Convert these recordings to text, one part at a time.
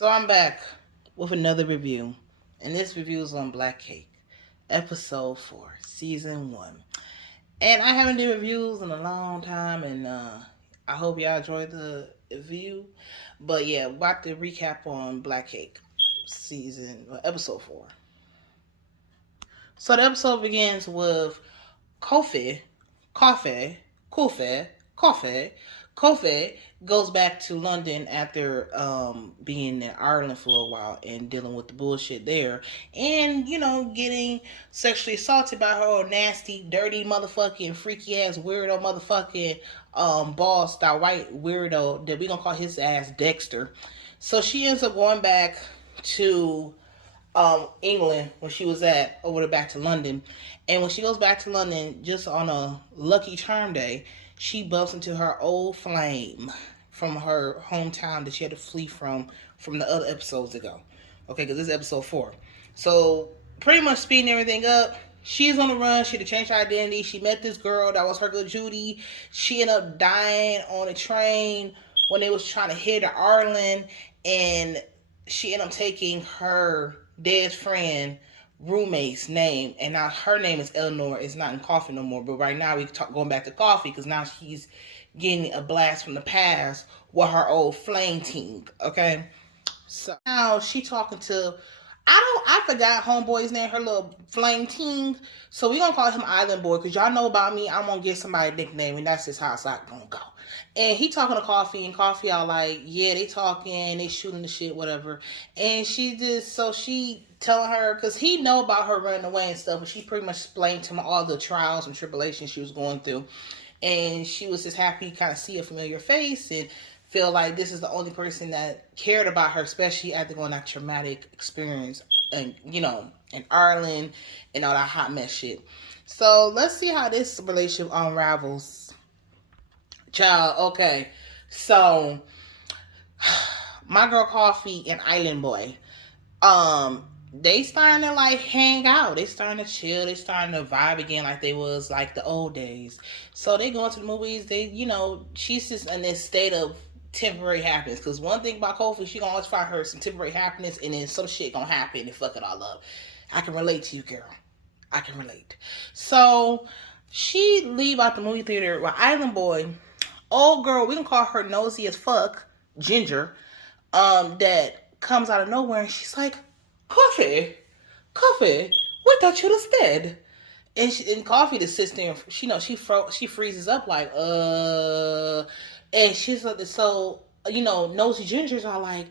So I'm back with another review, and this review is on Black Cake, episode 4, season 1. And I haven't done reviews in a long time, and I hope y'all enjoyed the review. But yeah, about to recap on Black Cake, episode 4. So the episode begins with Kofi, Coffee, Kofi, Coffee, Kofi goes back to London after being in Ireland for a while and dealing with the bullshit there, and getting sexually assaulted by her old nasty, dirty, motherfucking, freaky ass, weirdo, motherfucking boss, that white weirdo that we gonna call his ass Dexter. So she ends up going back to England when she was at over back to London. And when she goes back to London, just on a lucky charm day, she bumps into her old flame from her hometown that she had to flee from the other episodes ago. Okay, because this is episode 4. So pretty much speeding everything up. She's on the run. She had to change her identity. She met this girl that was her good Judy. She ended up dying on a train when they was trying to head to Ireland, and she ended up taking her dead friend roommate's name, and now her name is Eleanor. It's not in Coffee no more, but right now we going back to Coffee because now she's getting a blast from the past with her old flame team. Okay, so now she talking to I forgot homeboy's name, her little flame team. So we gonna call him Island Boy because y'all know about me. I'm gonna get somebody a nickname, and that's just how it's like gonna go. And he talking to Coffee, and Coffee all like, yeah, they talking, they shooting the shit, whatever. And she telling her, because he know about her running away and stuff, but she pretty much explained to him all the trials and tribulations she was going through. And she was just happy to kind of see a familiar face and feel like this is the only person that cared about her, especially after going that traumatic experience and in Ireland and all that hot mess shit. So let's see how this relationship unravels. Child, okay. So my girl Coffee and Island Boy, they starting to like hang out. They starting to chill. They starting to vibe again like they was like the old days. So they going to the movies. She's just in this state of temporary happiness. Because one thing about Kofi, she gonna always find her some temporary happiness, and then some shit gonna happen and fuck it all up. I can relate to you, girl. I can relate. So she leave out the movie theater with Island Boy. Old girl, we can call her nosy as fuck, Ginger, that comes out of nowhere, and she's like, Coffee, what thought you was dead? And Coffee just sits there, and she freezes up like, and she's like, so, nosy Gingers are like,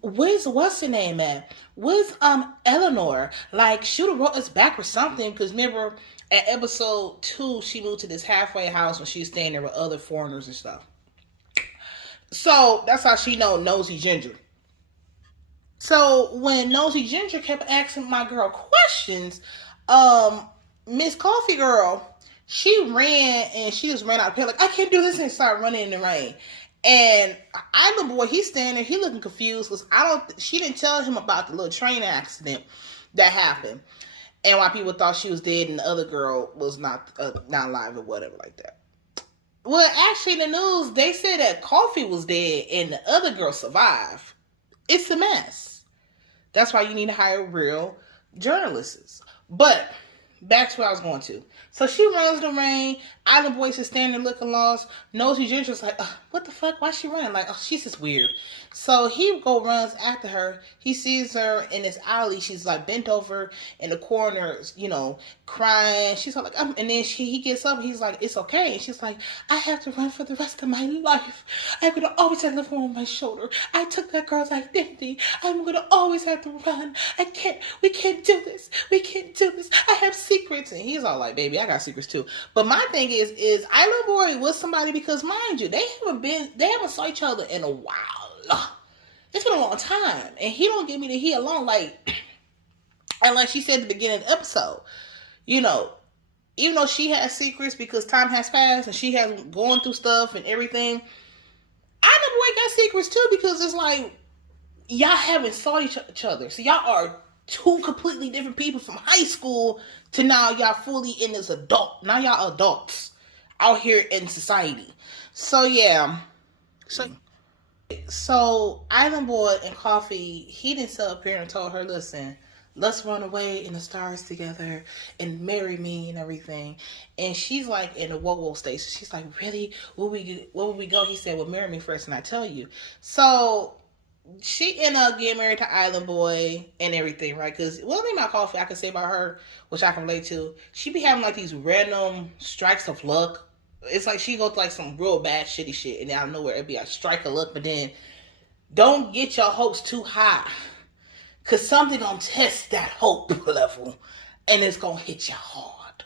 what's her name at? Where's Eleanor? Like, she would have wrote us back or something, because remember, at episode 2, she moved to this halfway house when she was staying there with other foreigners and stuff. So that's how she know Nosy Ginger. So when Nosy Ginger kept asking my girl questions, Miss Coffee Girl, she ran and she just ran out of bed like, I can't do this, and started running in the rain. And Island Boy, he's standing there, he looking confused because she didn't tell him about the little train accident that happened. And why people thought she was dead and the other girl was not alive or whatever like that. Well, actually, in the news, they said that Coffee was dead and the other girl survived. It's a mess. That's why you need to hire real journalists. But back to where I was going to. So she runs the rain. Island Boy's just standing there looking lost. Nosy Ginger's like, what the fuck? Why is she running? Like, she's just weird. So he runs after her. He sees her in this alley. She's like bent over in the corner, crying. She's like, and then he gets up. He's like, it's okay. And she's like, I have to run for the rest of my life. I'm going to always have the phone on my shoulder. I took that girl's identity. I'm going to always have to run. We can't do this. We can't do this. I have secrets. And he's all like, baby, I got secrets too. But my thing is Island Boy with somebody, because mind you, they haven't saw each other in a while. It's been a long time, and he don't give me the he alone, and like she said at the beginning of the episode, even though she has secrets because time has passed and she has gone through stuff and everything, Island Boy got secrets too, because it's like y'all haven't saw each other, so y'all are two completely different people from high school to now y'all fully in this adult. Now y'all adults out here in society. So yeah. So Island Boy and Coffee, he didn't sit up here and told her, listen, let's run away in the stars together and marry me and everything. And she's like in a whoa stage. She's like, really? Where would we go? He said, well, marry me first and I tell you. So she ended up getting married to Island Boy and everything, right? Because one thing about Coffee I can say about her, which I can relate to, she be having like these random strikes of luck. It's like she goes like some real bad shitty shit, and out of nowhere it'd be a strike of luck. But then don't get your hopes too high, cause something gonna test that hope level, and it's gonna hit you hard.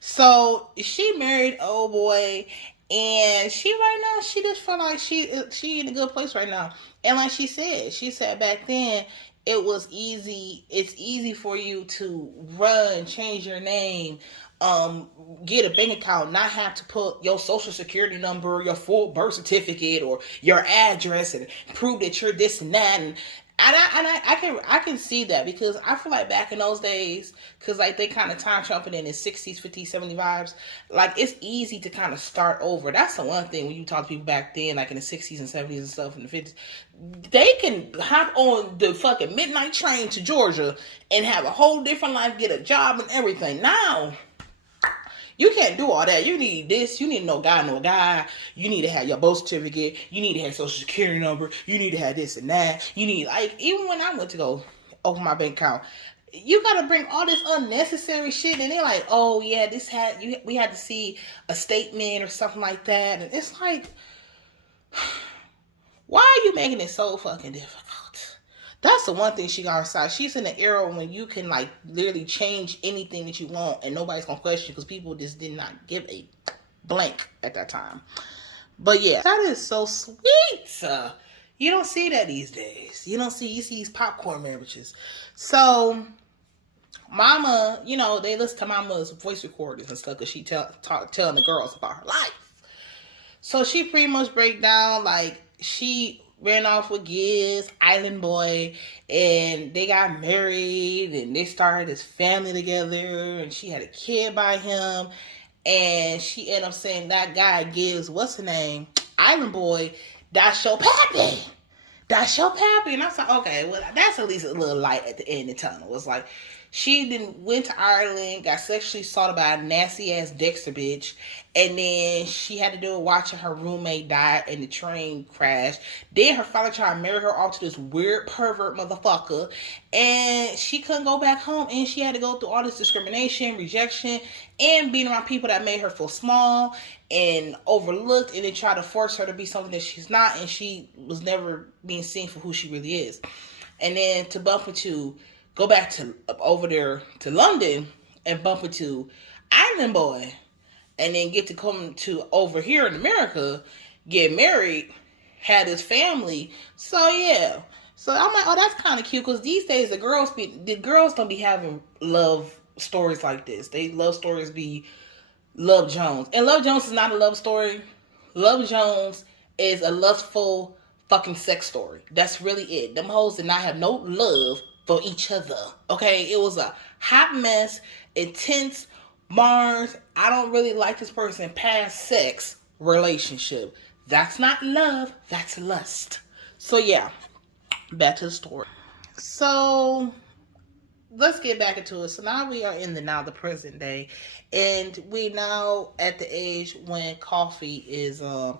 So she married old boy, and she right now she just felt like she in a good place right now. And like she said back then it was easy. It's easy for you to run, change your name, get a bank account, not have to put your social security number, your full birth certificate, or your address, and prove that you're this and that. And I can see that, because I feel like back in those days, because like they kind of time jumping in the 60s, 50s, 70s vibes, like it's easy to kind of start over. That's the one thing when you talk to people back then, like in the 60s and 70s and stuff, in the 50s, they can hop on the fucking midnight train to Georgia and have a whole different life, get a job and everything. Now, you can't do all that. You need this. You need to know guy. You need to have your birth certificate. You need to have social security number. You need to have this and that. You need, like, even when I went to go open my bank account, you gotta bring all this unnecessary shit, and they're like, oh yeah, we had to see a statement or something like that, and it's like, why are you making it so fucking difficult? That's the one thing she got on her side. She's in an era when you can like literally change anything that you want and nobody's gonna question you, because people just did not give a blank at that time. But yeah, that is so sweet. You don't see that these days. You see these popcorn marriages. So Mama, they listen to Mama's voice recordings and stuff, because she telling the girls about her life. So she pretty much break down like she ran off with Giz, Island Boy, and they got married, and they started this family together, and she had a kid by him, and she ended up saying that guy Giz, what's the name, Island Boy, that's your pappy. That's your pappy. And I was like, okay, well, that's at least a little light at the end of the tunnel. It's like, she then went to Ireland, got sexually assaulted by a nasty ass Dexter bitch, and then she had to do it watching her roommate die in the train crash. Then her father tried to marry her off to this weird pervert motherfucker, and she couldn't go back home, and she had to go through all this discrimination, rejection, and being around people that made her feel small and overlooked, and then tried to force her to be something that she's not, and she was never being seen for who she really is. And then to bump into, go back to over there to London and bump into Island Boy, and then get to come to over here in America, get married, had his family. So yeah, so I'm like, oh, that's kind of cute, because these days the girls don't be having love stories like this. They love stories be Love Jones, and Love Jones is not a love story. Love Jones is a lustful fucking sex story. That's really it. Them hoes did not have no love for each other. Okay, it was a hot mess, intense, Mars, I don't really like this person, past sex relationship. That's not love, that's lust. So yeah, back to the story. So let's get back into it. So now we are in the present day, and we now at the age when Coffee is an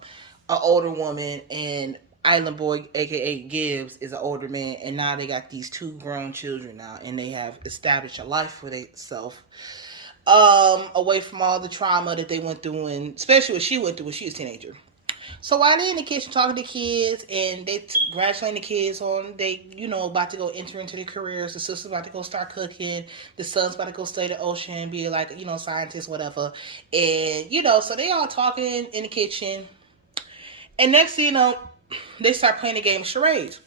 older woman, and Island Boy, aka Gibbs, is an older man, and now they got these two grown children now, and they have established a life for themselves, away from all the trauma that they went through, and especially what she went through when she was a teenager. So while they in the kitchen talking to kids, and they congratulating the kids on they, about to go enter into their careers. The sister's about to go start cooking. The son's about to go study the ocean, be like, scientist, whatever. And, so they all talking in the kitchen. And next thing you know, they start playing the game of charades.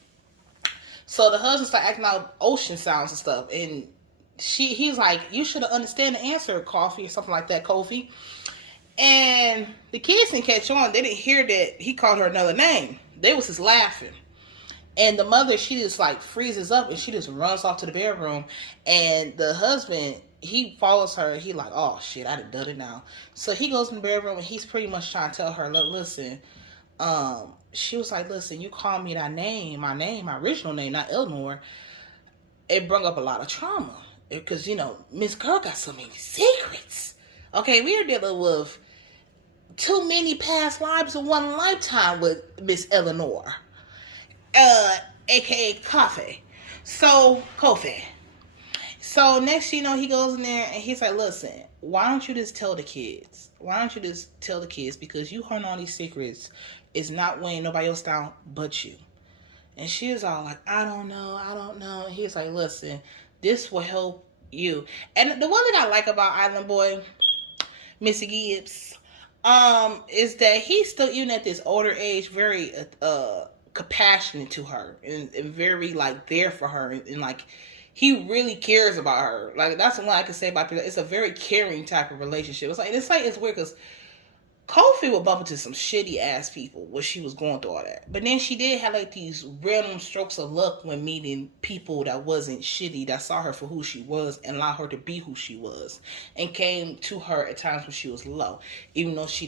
So the husband start acting out ocean sounds and stuff. And he's like, you should have understand the answer, Coffee, or something like that, Kofi. And the kids didn't catch on. They didn't hear that he called her another name. They was just laughing. And the mother, she just like freezes up, and she just runs off to the bedroom. And the husband, he follows her, and he like, oh shit, I done it now. So he goes in the bedroom, and he's pretty much trying to tell her, look, listen, she was like, listen, you call me that name, my original name, not Eleanor. It brought up a lot of trauma. Because, Miss Girl got so many secrets. Okay, we are dealing with too many past lives in one lifetime with Miss Eleanor. A.K.A. Covey. So, Covey. So, next he goes in there and he's like, listen, why don't you just tell the kids? Because you heard all these secrets. It's not weighing nobody else down but you. And she was all like, I don't know. And he's like, listen, this will help you. And the one thing I like about Island Boy, Missy Gibbs, is that he's still, even at this older age, very compassionate to her and very there for her, and he really cares about her. That's the one I can say about it. It's a very caring type of relationship. It's weird because Covey would bump into some shitty ass people when she was going through all that. But then she did have these random strokes of luck when meeting people that wasn't shitty, that saw her for who she was and allowed her to be who she was, and came to her at times when she was low. Even though she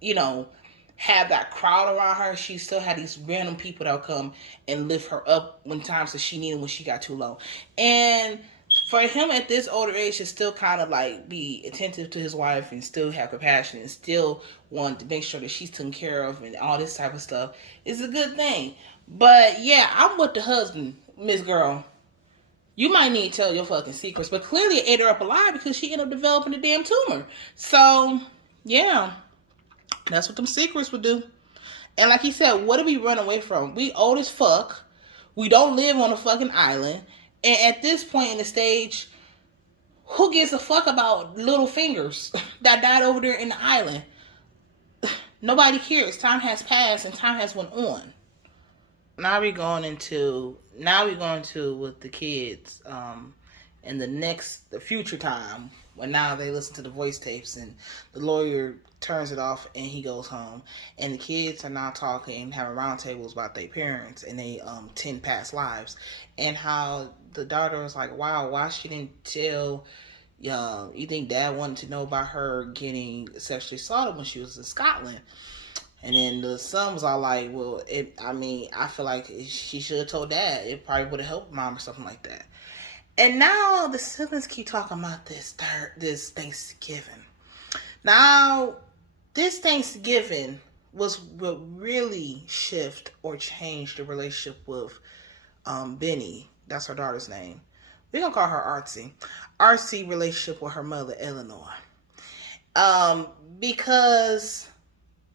didn't, have that crowd around her, she still had these random people that would come and lift her up when times that she needed, when she got too low. And for him at this older age to still kind of be attentive to his wife and still have compassion and still want to make sure that she's taken care of and all this type of stuff is a good thing. But yeah, I'm with the husband, Miss Girl. You might need to tell your fucking secrets, but clearly it ate her up alive because she ended up developing a damn tumor. So yeah, that's what them secrets would do. And like he said, what do we run away from? We old as fuck. We don't live on a fucking island. And at this point in the stage, who gives a fuck about little fingers that died over there in the island? Nobody cares. Time has passed and time has went on. Now we're going into with the kids, in the future time, when now they listen to the voice tapes and the lawyer turns it off and he goes home, and the kids are now talking, having roundtables about their parents and they 10 past lives, and how the daughter was like, wow, why she didn't tell, you think dad wanted to know about her getting sexually assaulted when she was in Scotland? And then the son was all like, well, I feel like she should have told dad. It probably would have helped mom or something like that. And now the siblings keep talking about this Thanksgiving. Now, this Thanksgiving was what really shift or changed the relationship with Benny. That's her daughter's name. We're going to call her Artsy. Artsy relationship with her mother, Eleanor. Because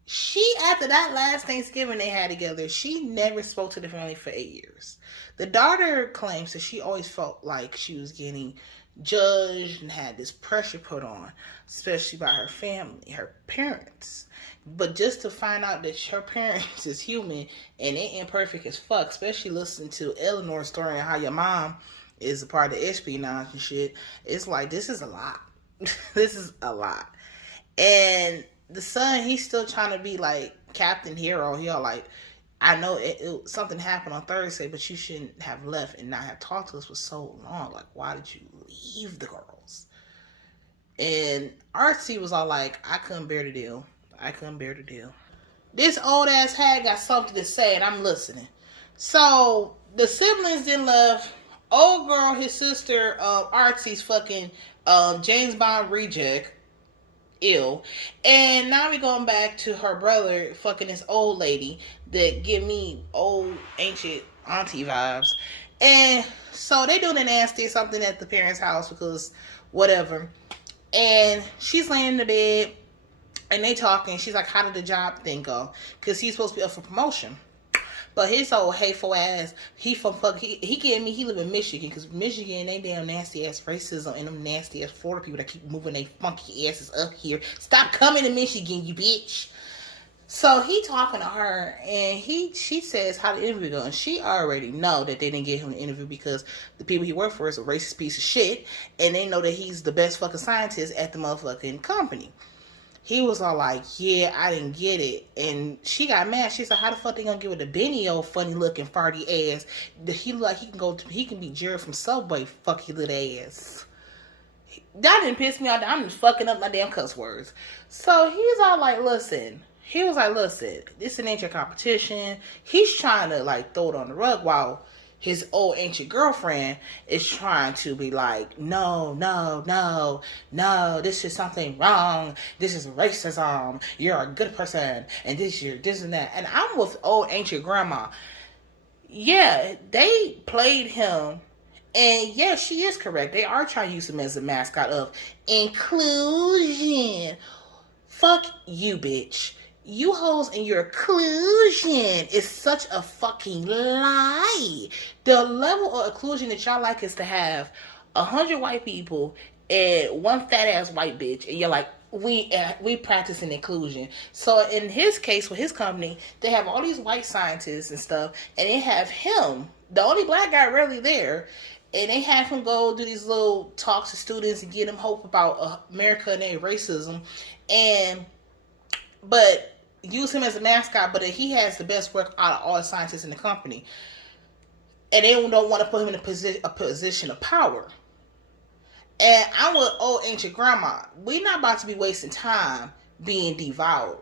she, after that last Thanksgiving they had together, she never spoke to the family for 8 years. The daughter claims that she always felt like she was getting judged and had this pressure put on, especially by her family, her parents. But just to find out that her parents is human and they imperfect as fuck, especially listening to Eleanor's story and how your mom is a part of espionage and shit, it's like, this is a lot. This is a lot. And the son, he's still trying to be like Captain Hero. He all like, I know something happened on Thursday, but you shouldn't have left and not have talked to us for so long. Like, why did you leave the girls? And Artsy was all like, I couldn't bear the deal. This old ass hag got something to say, and I'm listening. So the siblings then left. Old girl, his sister, Artsy's fucking James Bond reject, ill. And now we're going back to her brother fucking this old lady that give me old ancient auntie vibes. And so they doing a nasty something at the parents' house because whatever. And she's laying in the bed and they talking. She's like, how did the job thing go? Because he's supposed to be up for promotion. But his old hateful ass, he live in Michigan, because Michigan, they damn nasty ass racism and them nasty ass Florida people that keep moving their funky asses up here. Stop coming to Michigan, you bitch. So he talking to her, and she says how the interview going. She already know that they didn't get him an interview because the people he worked for is a racist piece of shit, and they know that he's the best fucking scientist at the motherfucking company. He was all like, yeah, I didn't get it. And she got mad. She's like, how the fuck they gonna give it to Benny, old funny looking farty ass? He can be Jared from Subway, fucky little ass. That didn't piss me off. I'm just fucking up my damn cuss words. So he's all like, listen, He was like, listen, this ain't your competition. He's trying to like throw it on the rug while his old ancient girlfriend is trying to be like, no, no, no, no, this is something wrong. This is racism. You're a good person. And this and that. And I'm with old ancient grandma. Yeah, they played him. And yeah, she is correct. They are trying to use him as a mascot of inclusion. Fuck you, bitch. You hoes and your inclusion is such a fucking lie. The level of inclusion that y'all like is to have 100 white people and one fat ass white bitch, and you're like, we practicing inclusion. So in his case with his company, they have all these white scientists and stuff, and they have him, the only black guy really there, and they have him go do these little talks to students and get them hope about America and their racism, but use him as a mascot, but he has the best work out of all the scientists in the company. And they don't want to put him in a position of power. And I'm with old ancient grandma. We're not about to be wasting time being devoured.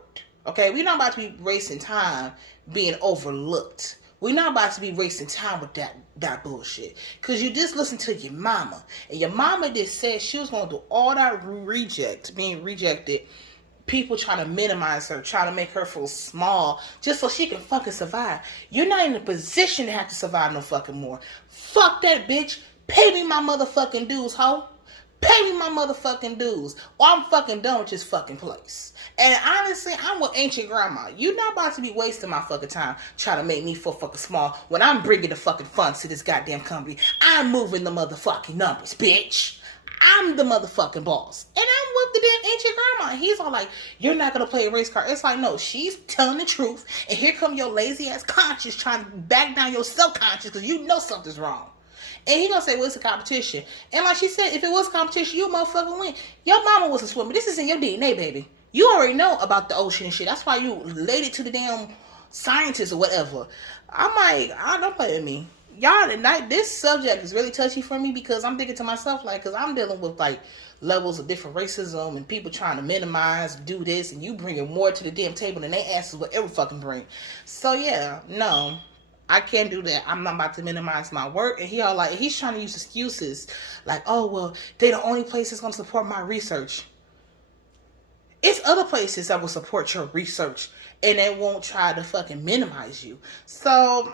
Okay? We're not about to be wasting time being overlooked. We're not about to be wasting time with that bullshit. Because you just listened to your mama. And your mama just said she was going to do all that being rejected. People trying to minimize her, trying to make her feel small, just so she can fucking survive. You're not in a position to have to survive no fucking more. Fuck that bitch. Pay me my motherfucking dues, ho. Pay me my motherfucking dues. Or I'm fucking done with this fucking place. And honestly, I'm with ancient grandma. You're not about to be wasting my fucking time trying to make me feel fucking small when I'm bringing the fucking funds to this goddamn company. I'm moving the motherfucking numbers, bitch. I'm the motherfucking boss. And I'm with the damn ancient grandma. He's all like, you're not going to play a race card. It's like, no, she's telling the truth. And here come your lazy ass conscience trying to back down your self-conscious because you know something's wrong. And he going to say, well, it's a competition. And like she said, if it was a competition, you motherfucking win. Your mama was a swimmer. This is in your DNA, baby. You already know about the ocean and shit. That's why you laid it to the damn scientists or whatever. I'm like, don't play with me. Y'all, tonight, this subject is really touchy for me because I'm thinking to myself, like, because I'm dealing with, like, levels of different racism and people trying to minimize, do this, and you bringing more to the damn table than they asses would ever fucking bring. So, yeah, no, I can't do that. I'm not about to minimize my work. And he's trying to use excuses, like, oh, well, they the only place that's going to support my research. It's other places that will support your research and they won't try to fucking minimize you. So,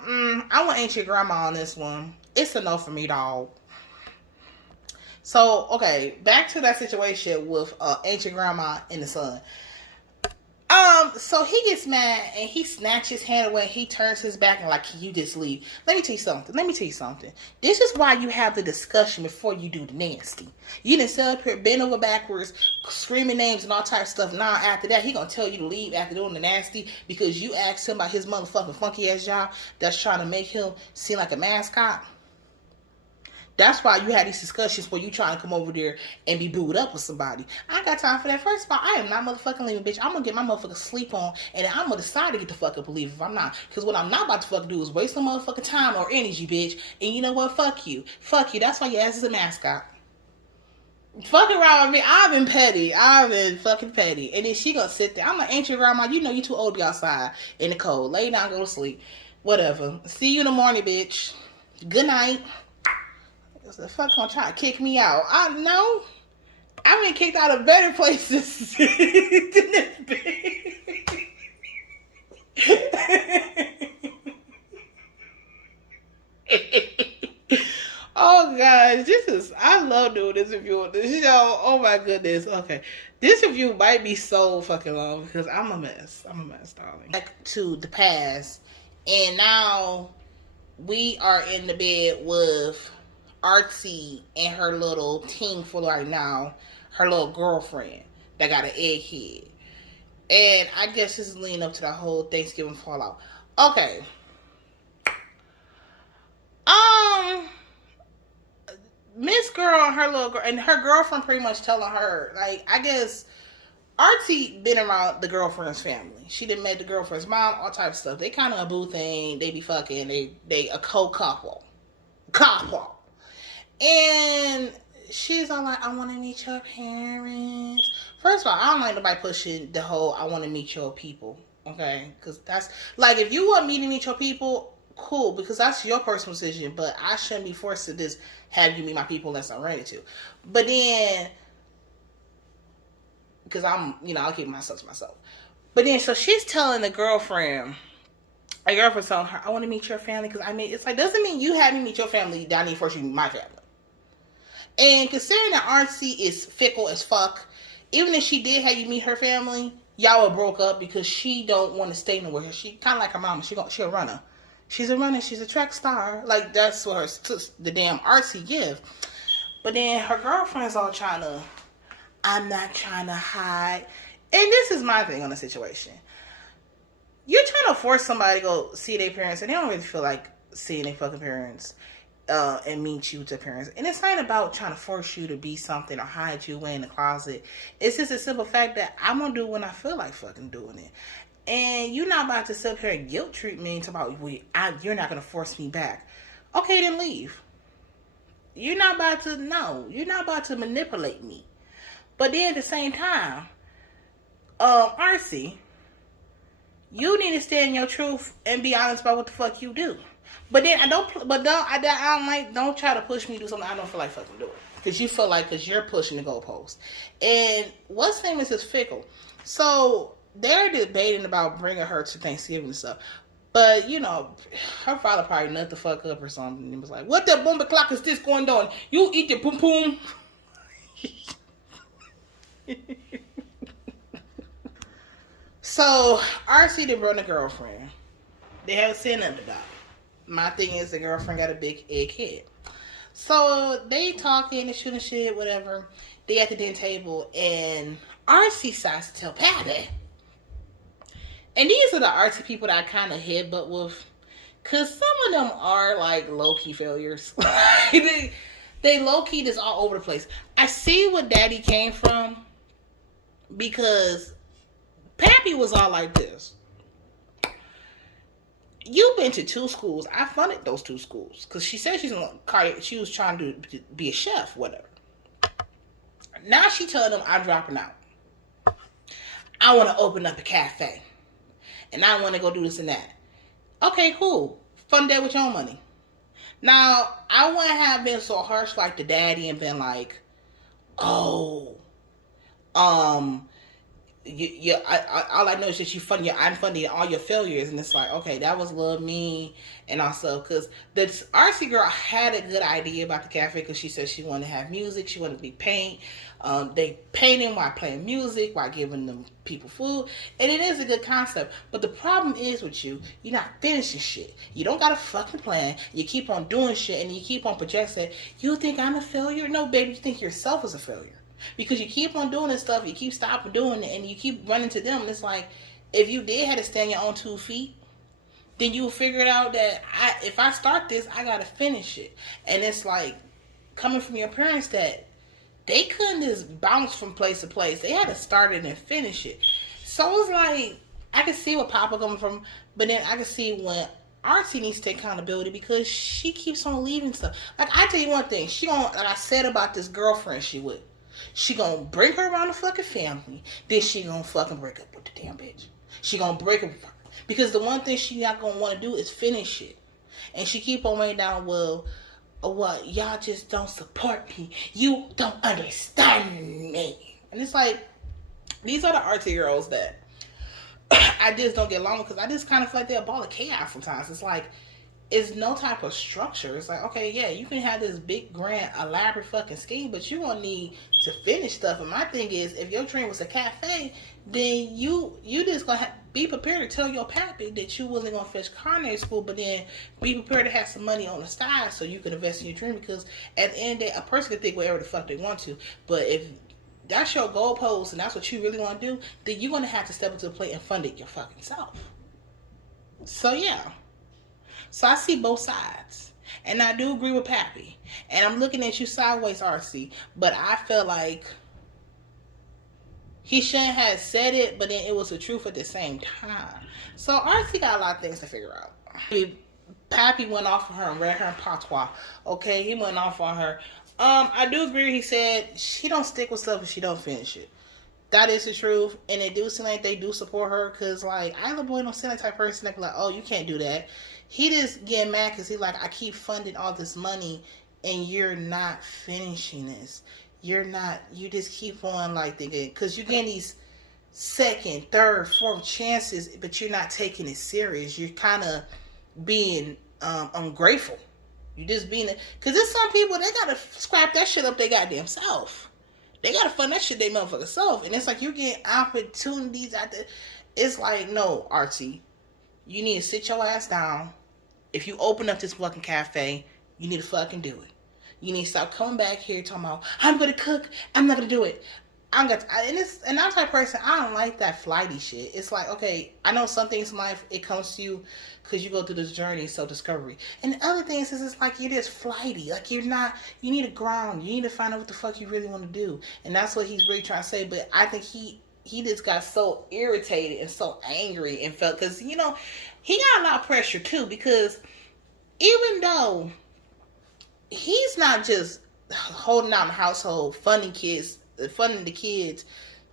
I want ancient grandma on this one. It's a no for me, dog. So, okay, back to that situation with ancient grandma and the son. So he gets mad and he snatches his hand away. He turns his back and like, can you just leave? Let me tell you something. This is why you have the discussion before you do the nasty. You didn't sit up here, bend over backwards, screaming names and all types of stuff. Now after that, he gonna tell you to leave after doing the nasty because you asked him about his motherfucking funky ass job that's trying to make him seem like a mascot. That's why you had these discussions where you trying to come over there and be booed up with somebody. I ain't got time for that. First of all, I am not motherfucking leaving, bitch. I'm going to get my motherfucking sleep on, and I'm going to decide to get the fuck up and leave if I'm not. Because what I'm not about to fucking do is waste no motherfucking time or energy, bitch. And you know what? Fuck you. Fuck you. That's why your ass is a mascot. Fucking around with me. I've been petty. I've been fucking petty. And then she going to sit there. I'm like, ancient grandma, you know you too old to be outside in the cold. Lay down, go to sleep. Whatever. See you in the morning, bitch. Good night. The fuck gonna try to kick me out? I know. I've been kicked out of better places than this bitch. Oh gosh, I love doing this review on this show. Oh my goodness. Okay. This review might be so fucking long because I'm a mess, darling. Back to the past, and now we are in the bed with Artsy and her little team for right now, her little girlfriend that got an egghead. And I guess this is leading up to the whole Thanksgiving fallout. Okay. Miss Girl and her little girl and her girlfriend pretty much telling her, like, I guess Artsy been around the girlfriend's family. She done met the girlfriend's mom, all type of stuff. They kind of a boo thing. They be fucking. They a couple. And she's all like, I want to meet your parents First of all, I don't like nobody pushing the whole I want to meet your people. Okay? Because that's like, if you want me to meet your people, cool, because that's your personal decision, but I shouldn't be forced to just have you meet my people unless I'm ready to. But then, because I'll keep myself to myself. But then, so she's telling the girlfriend, telling her, I want to meet your family, because it's like, doesn't mean you have me meet your family, that I need first you meet my family. And considering that RC is fickle as fuck, even if she did have you meet her family, y'all were broke up because she don't want to stay nowhere. She kind of like her mama. She a runner. She's a runner. She's a track star. Like, that's what the damn RC give. But then her girlfriend's all I'm not trying to hide. And this is my thing on the situation. You're trying to force somebody to go see their parents, and they don't really feel like seeing their fucking parents and meet you with their parents. And it's not about trying to force you to be something or hide you away in the closet. It's just a simple fact that I'm going to do when I feel like fucking doing it. And you're not about to sit up here and guilt trip me and talk about, you're not going to force me back. Okay, then leave. You're not about to manipulate me. But then at the same time, RC, you need to stand in your truth and be honest about what the fuck you do. But then don't try to push me to do something I don't feel like fucking doing. Because you feel like, because you're pushing the goalpost. And what's name is fickle. So they're debating about bringing her to Thanksgiving and stuff. But, her father probably nut the fuck up or something. And was like, what the bomb clock is this going on? You eat the poom poom. So, RC done brought a girlfriend. They haven't said nothing about it. My thing is, the girlfriend got a big egg head. So, they talking and shooting shit, whatever. They at the dinner table, and RC decides to tell Patty. And these are the RC people that I kind of headbutt with. Because some of them are, like, low-key failures. they low-key just all over the place. I see where Daddy came from. Because Pappy was all like this. You've been to 2 schools. I funded those 2 schools. Because she said she was trying to be a chef, whatever. Now she telling them I'm dropping out. I want to open up a cafe. And I want to go do this and that. Okay, cool. Fund that with your own money. Now, I wouldn't have been so harsh like the daddy and been like, oh, all I know is that I'm funding all your failures, and it's like, okay, that was a little mean, and also because the RC girl had a good idea about the cafe because she said she wanted to have music, she wanted to be paint. They painting while playing music, while giving them people food, and it is a good concept. But the problem is with you're not finishing shit. You don't got a fucking plan. You keep on doing shit, and you keep on projecting. You think I'm a failure? No, baby, you think yourself is a failure. Because you keep on doing this stuff, you keep stopping doing it, and you keep running to them. And it's like, if you did have to stand your own 2 feet, then you will figure it out that if I start this, I gotta finish it. And it's like, coming from your parents that they couldn't just bounce from place to place. They had to start it and finish it. So it's like, I can see where Papa coming from, but then I can see when RC needs to take accountability because she keeps on leaving stuff. Like, I tell you one thing, like I said about this girlfriend she with. She gonna bring her around the fucking family. Then she gonna fucking break up with the damn bitch. She gonna break up with her. Because the one thing she not gonna want to do is finish it. And she keep on weighing down, well, what? Y'all just don't support me. You don't understand me. And it's like, these are the RT girls that I just don't get along with because I just kind of feel like they're a ball of chaos sometimes. It's like, it's no type of structure. It's like, okay, yeah, you can have this big, grand, elaborate fucking scheme, but you're going to need to finish stuff. And my thing is, if your dream was a cafe, then you just going to be prepared to tell your pappy that you wasn't going to finish culinary school, but then be prepared to have some money on the side so you can invest in your dream. Because at the end of the day, a person can think whatever the fuck they want to, but if that's your goalpost and that's what you really want to do, then you're going to have to step into the plate and fund it your fucking self. So, yeah. So I see both sides. And I do agree with Pappy. And I'm looking at you sideways, RC. But I feel like he shouldn't have said it, but then it was the truth at the same time. So RC got a lot of things to figure out. Pappy went off on her and read her in patois. Okay, he went off on her. I do agree. He said she don't stick with stuff if she don't finish it. that is the truth, and it do seem like they do support her, because like Isla Boy don't seem like type of person that be like, oh, you can't do that. He just getting mad because he like, I keep funding all this money and you're not finishing this. You're not, you just keep on like thinking, because you're getting these second, third, fourth chances, but you're not taking it serious. You're kind of being ungrateful. You just being, because there's some people, they gotta scrap that shit up they goddamn self. They gotta fund that shit they motherfucking self. And it's like, you're getting opportunities out there. It's like, no, Archie, you need to sit your ass down. If you open up this fucking cafe, you need to fucking do it. You need to stop coming back here talking about, I'm gonna cook, I'm not gonna do it. I'm that type of person, I don't like that flighty shit. It's like, okay, I know some things in life, it comes to you because you go through this journey, self-discovery. And the other things is, it's like, you're just flighty. Like, you're not, you need to ground. You need to find out what the fuck you really want to do. And that's what he's really trying to say. But I think he just got so irritated and so angry and felt, because, you know, he got a lot of pressure too, because even though he's not just holding out the household, funding the kids,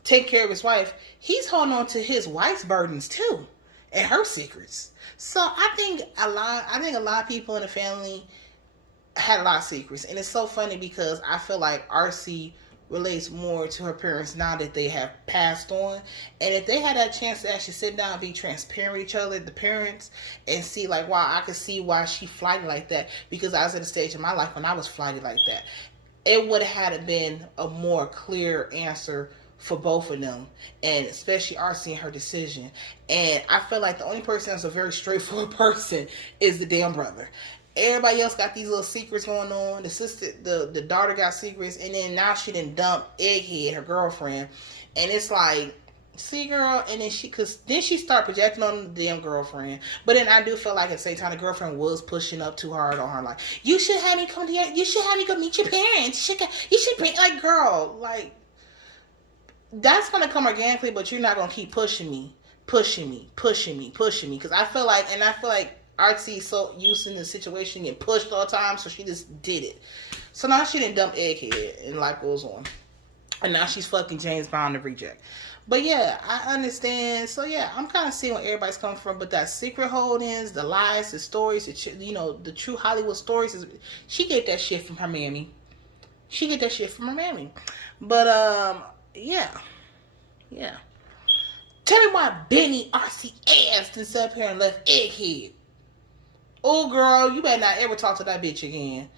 take care of his wife, he's holding on to his wife's burdens too, and her secrets. So I think a lot of people in the family had a lot of secrets, and it's so funny because I feel like RC relates more to her parents now that they have passed on. And if they had that chance to actually sit down and be transparent with each other, the parents, and see like, wow, I could see why she flighted like that, because I was at a stage in my life when I was flighted like that. It would have had been a more clear answer for both of them, and especially RC and her decision. And I feel like the only person that's a very straightforward person is the damn brother. Everybody else got these little secrets going on. The sister, the daughter got secrets, and then now she done dumped Egghead, her girlfriend, and it's like, see, girl, and then she start projecting on the damn girlfriend. But then I do feel like at the same time the girlfriend was pushing up too hard on her, like, you should have me come to you should have me go meet your parents. You should bring, like, girl, like, that's gonna come organically, but you're not gonna keep pushing me, because I feel like Artsy so used in the situation getting pushed all the time, so she just did it. So now she didn't dump Egghead, and life goes on. And now she's fucking James Bond to reject. But yeah, I understand. So yeah, I'm kind of seeing where everybody's coming from. But that secret holdings, the lies, the stories, the true Hollywood stories, she get that shit from her mammy. But yeah. Tell me why Benny RC ass done sat up here and left Egghead. Oh girl, you better not ever talk to that bitch again.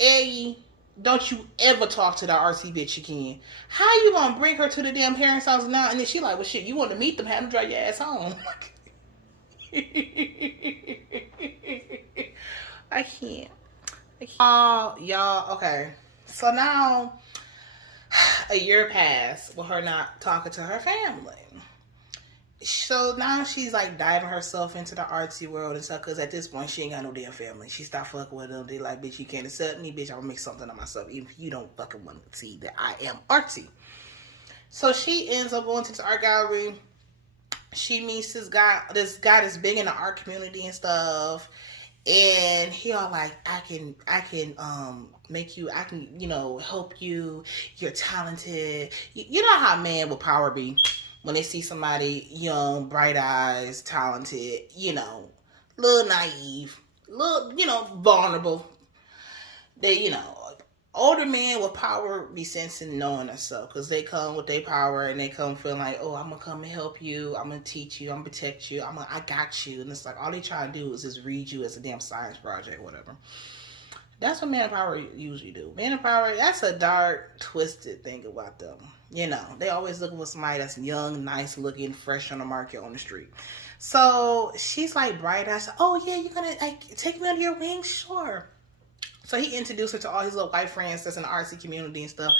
Eggy, don't you ever talk to that RC bitch again. How you gonna bring her to the damn parents' house now? And then she like, well shit, you want to meet them, have them drive your ass home. I can't. Oh, y'all, okay. So now, a year passed with her not talking to her family. So now she's like diving herself into the artsy world and stuff, because at this point she ain't got no damn family. She stopped fucking with them. They like, bitch, you can't accept me, bitch, I'm gonna make something of myself, even if you don't fucking want to see that I am artsy. So she ends up going to this art gallery. She meets this guy that's big in the art community and stuff. And he all like, I can make you, I can, help you. You're talented. You know how man with power be. When they see somebody young, bright eyes, talented, little naive, little, vulnerable. They, older men with power be sensing knowing themselves, because they come with their power and they come feeling like, oh, I'm going to come and help you. I'm going to teach you. I'm going to protect you. I got you. And it's like, all they try to do is just read you as a damn science project, whatever. That's what men of power usually do. Men of power, that's a dark, twisted thing about them. They always looking for somebody that's young, nice looking, fresh on the market, on the street. So she's like bright eyes. Oh yeah, you're gonna take me under your wing? Sure. So he introduced her to all his little white friends that's in the RC community and stuff.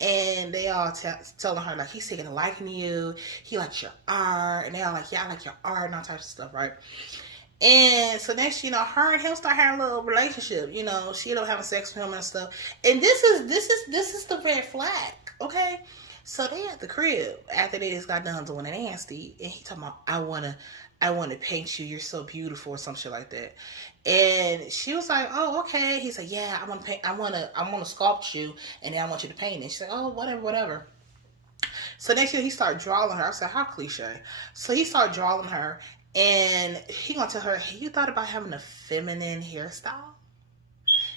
And they all telling her, like, he's taking a liking to you. He likes your art. And they all like, yeah, I like your art and all types of stuff, right? And so next, her and him start having a little relationship. She ended up having sex with him and stuff. And this is the red flag, okay? So they at the crib after they just got done doing it nasty, and he talking about, I wanna paint you. You're so beautiful, or some shit like that. And she was like, oh, okay. He's like, yeah, I wanna sculpt you, and then I want you to paint it. She's like, oh, whatever. So next year he started drawing her. I said, how cliche. So he started drawing her, and he gonna tell her, hey, you thought about having a feminine hairstyle?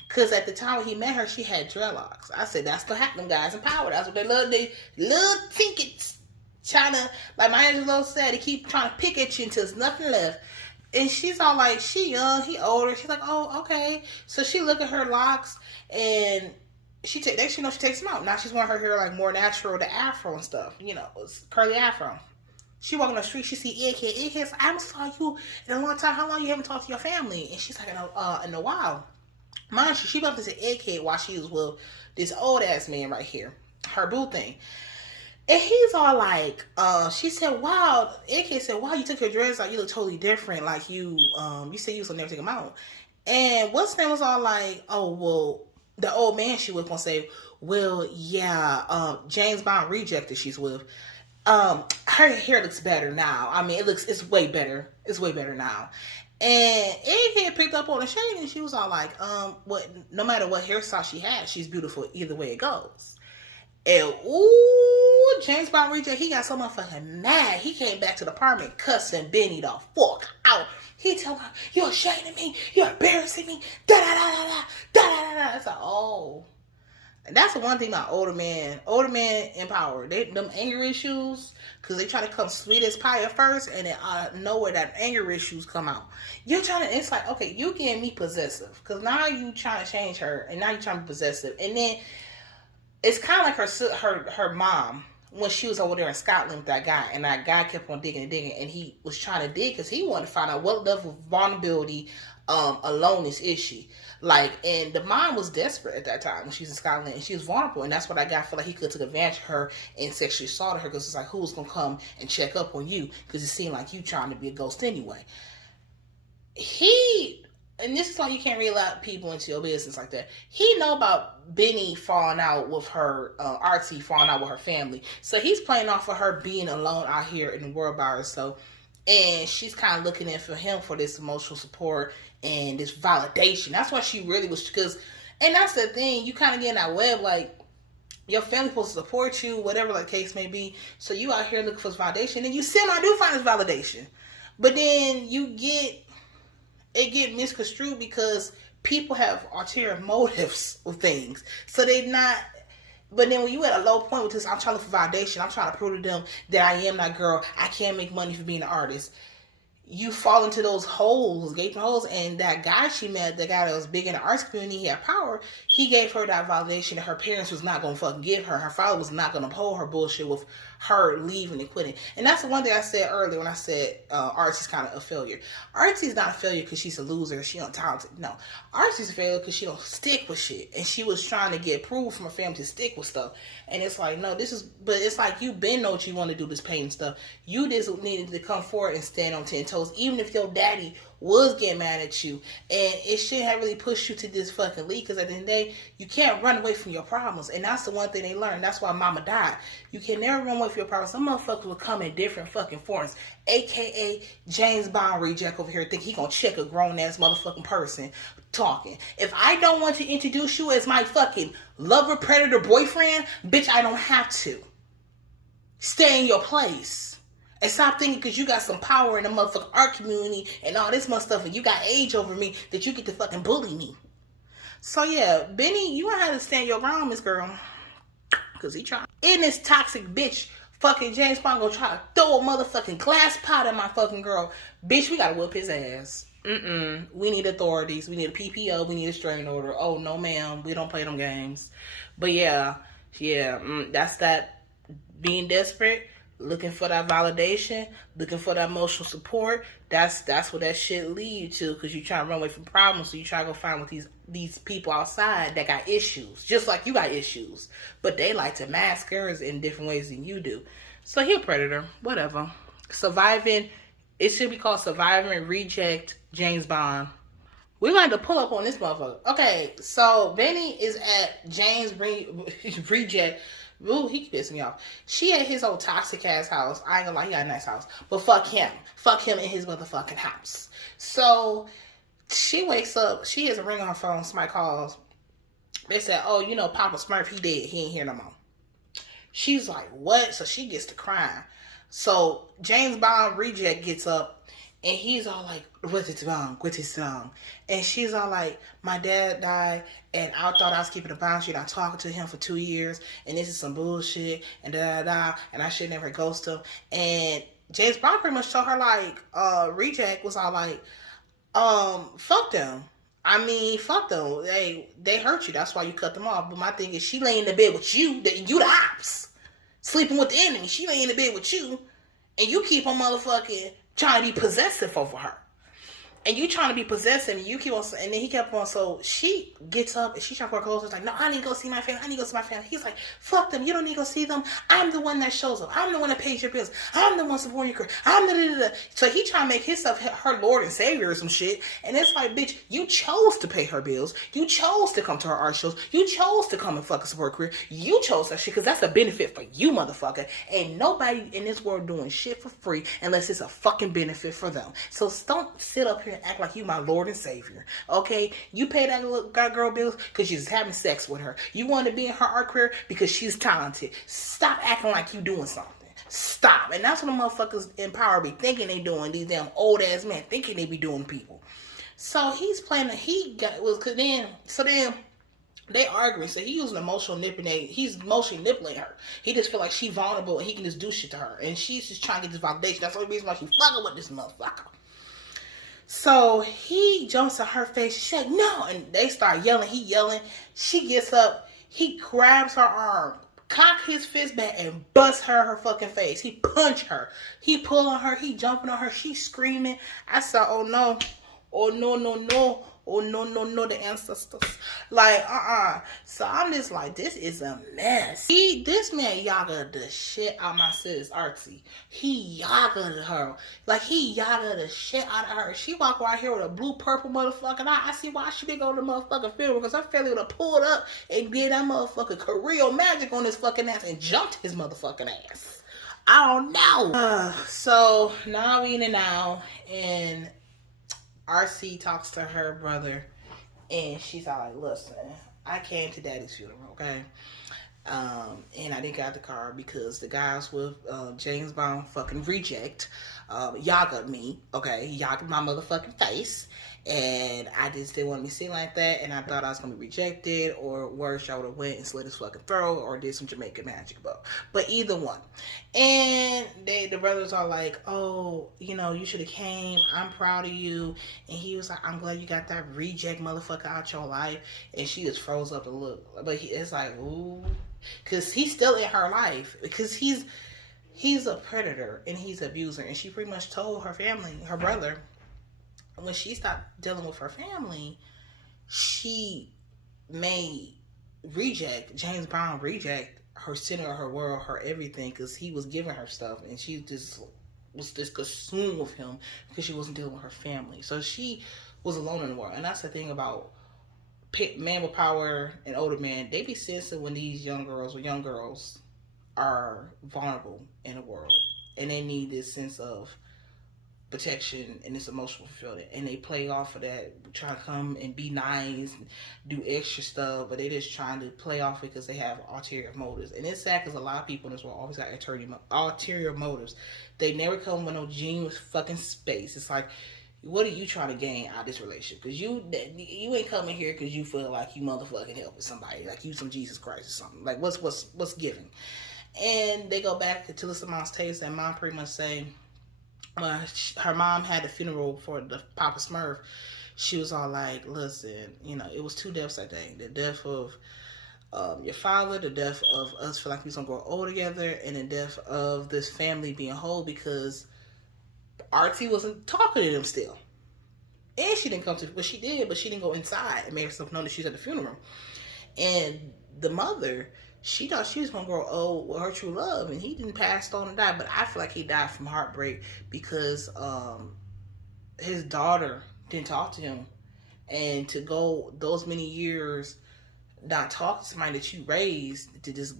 Because at the time when he met her, she had dreadlocks. I said, that's what happened, guys in power. That's what they love. They love tickets. Trying to, like Maya Angelou said, they keep trying to pick at you until there's nothing left. And she's all like, she young, he older. She's like, oh, okay. So she look at her locks, and next you know, she takes them out. Now she's wanting her hair like more natural, the afro and stuff. You know, it's curly afro. She walking on the street, she see Egghead. Egghead's like, I haven't saw you in a long time. How long you haven't talked to your family? And she's like, in a while. Mind you, she bumped into Egghead while she was with this old ass man right here. Her boo thing. And he's all like, she said, wow, Egghead said, wow, you took your dreads out, you look totally different. Like you said you was gonna never take them out. And what's name was all like, oh, well, the old man she was gonna say, well, yeah, James Bond rejected she's with. Her hair looks better now. I mean, it's way better. It's way better now. And Egghead picked up on the shade, and she was all like, no matter what hairstyle she has, she's beautiful either way it goes. And ooh, James Bond reject, he got so motherfucking mad. He came back to the apartment cussing Benny the fuck out. He told her, you're ashamed of me, you're embarrassing me, da da da da da da da da. It's like, oh. And that's the one thing about older men in power. Them anger issues, because they try to come sweet as pie at first, and then out of nowhere that anger issues come out. You're trying to, it's like, okay, you getting me possessive, because now you trying to change her, and now you trying to be possessive. And then it's kind of like her mom, when she was over there in Scotland with that guy, and that guy kept on digging and digging, and he was trying to dig because he wanted to find out what level of vulnerability, aloneness is she. Like, and the mom was desperate at that time when she was in Scotland, and she was vulnerable, and that's what that guy felt like he could take advantage of her and sexually assaulted her, because it's like, who's gonna come and check up on you, because it seemed like you trying to be a ghost anyway. And this is why you can't really let people into your business like that. He know about Benny falling out with her, Artie falling out with her family. So he's playing off of her being alone out here in the world by herself. And she's kind of looking in for him for this emotional support and this validation. That's why she really was, and that's the thing, you kind of get in that web, like, your family's supposed to support you, whatever the case may be. So you out here looking for this validation, and you do find this validation. But then it get misconstrued because people have ulterior motives with things. So they not, but then when you at a low point with this, I'm trying to look for validation, I'm trying to prove to them that I am that girl, I can make money for being an artist. You fall into those holes, gaping holes, and that guy she met, the guy that was big in the arts community, he had power, he gave her that validation that her parents was not going to fucking give her. Her father was not going to uphold her bullshit with her leaving and quitting. And that's the one thing I said earlier when I said Artie's kind of a failure. Artie's not a failure because she's a loser, she untalented. No. Artie's a failure because she don't stick with shit. And she was trying to get approval from her family to stick with stuff. And it's like, no, but it's like you been know what you want to do, this painting stuff. You just needed to come forward and stand on 10 toes, even if your daddy was getting mad at you. And it shouldn't have really pushed you to this fucking league, because at the end of the day, you can't run away from your problems. And that's the one thing they learned. That's why mama died. You can never run away from your problems. Some motherfuckers will come in different fucking forms. AKA James Bond reject over here think he gonna check a grown ass motherfucking person talking. If I don't want to introduce you as my fucking lover, predator, boyfriend, bitch, I don't have to. Stay in your place. And stop thinking because you got some power in the motherfucking art community and all this mother stuff, and you got age over me, that you get to fucking bully me. So yeah, Benny, you gonna have to stand your ground, Miss Girl. Because he trying. In this toxic bitch, fucking James Bond gonna try to throw a motherfucking glass pot at my fucking girl. Bitch, we gotta whoop his ass. We need authorities. We need a PPO. We need a restraining order. Oh, no ma'am. We don't play them games. But yeah. That's that being desperate. Looking for that validation, looking for that emotional support. That's what that shit lead to, because you trying to run away from problems. So you try to go find with these people outside that got issues, just like you got issues, but they like to mask theirs in different ways than you do. So he a predator, whatever. Surviving, it should be called Surviving Reject James Bond. We're going to pull up on this motherfucker. Okay, so Benny is at James Reject. Ooh, he pissing me off. She at his old toxic ass house. I ain't gonna lie, he got a nice house. But fuck him. Fuck him in his motherfucking house. So she wakes up. She has a ring on her phone. Somebody calls. They said, oh, Papa Smurf, he dead. He ain't here no more. She's like, what? So she gets to crying. So James Bond reject gets up and he's all like, what is wrong? What is wrong? And she's all like, my dad died and I thought I was keeping a boundary and I talked to him for 2 years and this is some bullshit and da da da and I should never ghost him. And James Bond pretty much told her like, reject was all like, fuck them. I mean, fuck them. They hurt you. That's why you cut them off. But my thing is, she lay in the bed with you. You the ops. Sleeping with the enemy. She lay in the bed with you. And you keep on motherfucking trying to be possessive over her. And you trying to be possessive, and you keep on, and then he kept on. So she gets up and she trying to go close. It's like, no, I need to go see my family. I need to go see my family. He's like, fuck them. You don't need to go see them. I'm the one that shows up. I'm the one that pays your bills. I'm the one supporting your career. I'm the. So he trying to make himself her Lord and Savior or some shit. And it's like, bitch, you chose to pay her bills. You chose to come to her art shows. You chose to come and fucking support her career. You chose that shit because that's a benefit for you, motherfucker. Ain't nobody in this world doing shit for free unless it's a fucking benefit for them. So don't sit up here and act like you my Lord and Savior. Okay? You pay that girl bills because you're just having sex with her. You want to be in her art career because she's talented. Stop acting like you doing something. Stop. And that's what the motherfuckers in power be thinking they doing. These damn old ass men thinking they be doing people. So he's playing. Then they arguing. So he using emotional manipulation. He's emotionally manipulating her. He just feel like she vulnerable and he can just do shit to her. And she's just trying to get this validation. That's the only reason why she's fucking with this motherfucker. So he jumps on her face. She's like, no. And they start yelling. He yelling. She gets up. He grabs her arm, cock his fist back, and busts her fucking face. He punched her. He pull on her. He jumping on her. She's screaming. I said, oh no. Oh no, no, no. Oh no, no, no, the ancestors. Like, So I'm just like, this is a mess. This man yaga the shit out my sis, Artsy. He yaga her. Like, he yaga the shit out of her. She walk right here with a blue, purple motherfucking eye. I see why she didn't go to the motherfucking funeral. Because her family would have pulled up and did that motherfucking Korean magic on his fucking ass and jumped his motherfucking ass. I don't know. So now we in and now. And RC talks to her brother, and she's all like, listen, I came to daddy's funeral, okay? And I didn't get out the car because the guys with James Bond fucking reject yaga me, okay? Yaga my motherfucking face. And I just didn't want to be seen like that. And I thought I was going to be rejected. Or worse, I would have went and slit his fucking throat. Or did some Jamaican magic. But either one. And the brothers are like, oh, you should have came. I'm proud of you. And he was like, I'm glad you got that reject motherfucker out your life. And she just froze up to look. But it's like, ooh. Because he's still in her life. Because he's a predator. And he's an abuser. And she pretty much told her family, her brother, when she stopped dealing with her family, she made James Brown reject her center of her world, her everything, because he was giving her stuff, and she just was just consumed with him because she wasn't dealing with her family. So she was alone in the world. And that's the thing about man with power and older men. They be sensing when these young girls are vulnerable in the world, and they need this sense of protection and this emotional fulfillment, and they play off of that, trying to come and be nice and do extra stuff, but they just trying to play off because they have ulterior motives. And it's sad because a lot of people in this world always got ulterior motives. They never come with no genuine fucking space. It's like, what are you trying to gain out of this relationship? Because you ain't coming here because you feel like you motherfucking helping somebody, like you some Jesus Christ or something. Like, what's given? And they go back to Lisa Mom's tapes, and Mom pretty much say, her mom had a funeral for the Papa Smurf. She was all like, listen, it was 2 deaths, I think. The death of your father, the death of us feel like we was going to grow old together, and the death of this family being whole because RT wasn't talking to them still. And she didn't come to, well, she did, but she didn't go inside and make herself know that she's at the funeral. And the mother, she thought she was going to grow old with her true love, and he didn't pass on and die. But I feel like he died from heartbreak because his daughter didn't talk to him. And to go those many years not talk to somebody that you raised, to just,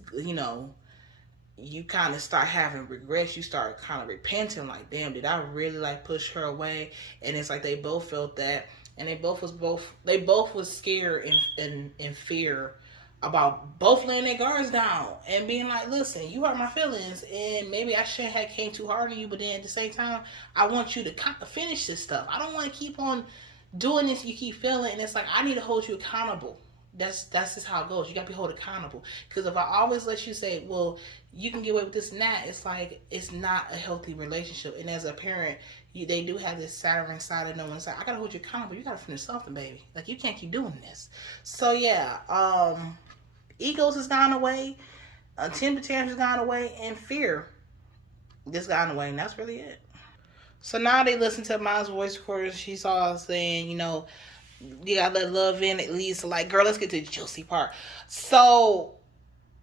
you kind of start having regrets. You start kind of repenting, like, damn, did I really push her away? And it's like they both felt that, and they both was scared and in fear about both laying their guards down and being like, listen, you hurt my feelings, and maybe I shouldn't have came too hard on you, but then at the same time, I want you to finish this stuff. I don't want to keep on doing this. You keep failing, and it's like, I need to hold you accountable. That's just how it goes. You got to be held accountable. Because if I always let you say, well, you can get away with this and that, it's like, it's not a healthy relationship. And as a parent, they do have this Saturn side of them. It's like, I got to hold you accountable. You got to finish something, baby. Like, you can't keep doing this. So yeah, egos has gone away, temper tantrums has gone away, and fear just gone away, and that's really it. So now they listen to Mom's voice recorders. She's all saying, you know, you gotta let love in at least. Like, girl, let's get to the juicy part. So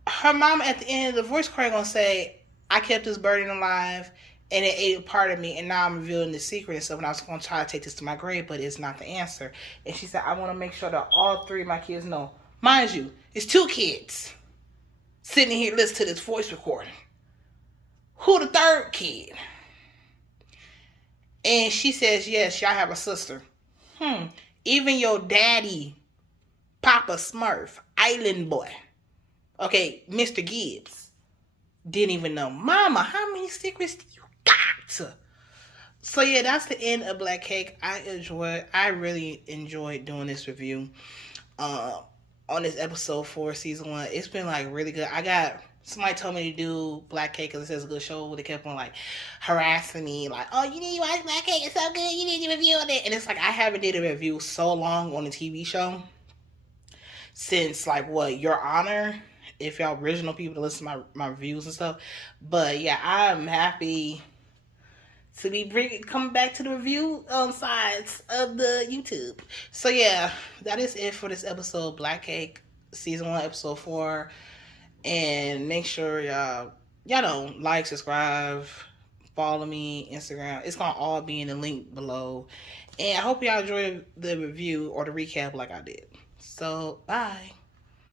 her mom at the end of the voice recording gonna say, I kept this burden alive and it ate a part of me, and now I'm revealing the secret and stuff, and I was gonna try to take this to my grave, but it's not the answer. And she said, I want to make sure that all three of my kids know. Mind you, it's 2 kids sitting here listening to this voice recording. Who the third kid? And she says, yes, y'all have a sister. Even your daddy, Papa Smurf, Island Boy, okay, Mr. Gibbs, didn't even know. Mama, how many secrets do you got? So yeah, that's the end of Black Cake. I really enjoyed doing this review on this episode 4, season 1. It's been like really good. Somebody told me to do Black Cake because it says a good show. They kept on like harassing me, like, oh, you need to watch Black Cake, it's so good, you need to review on it. And it's like, I haven't did a review so long on a TV show since like Your Honor, if y'all original people to listen to my reviews and stuff. But yeah, I'm happy to be coming back to the review sides of the YouTube. So yeah, that is it for this episode, Black Cake, season 1, episode 4. And make sure y'all know, like, subscribe, follow me, Instagram. It's gonna all be in the link below. And I hope y'all enjoyed the review or the recap like I did. So bye.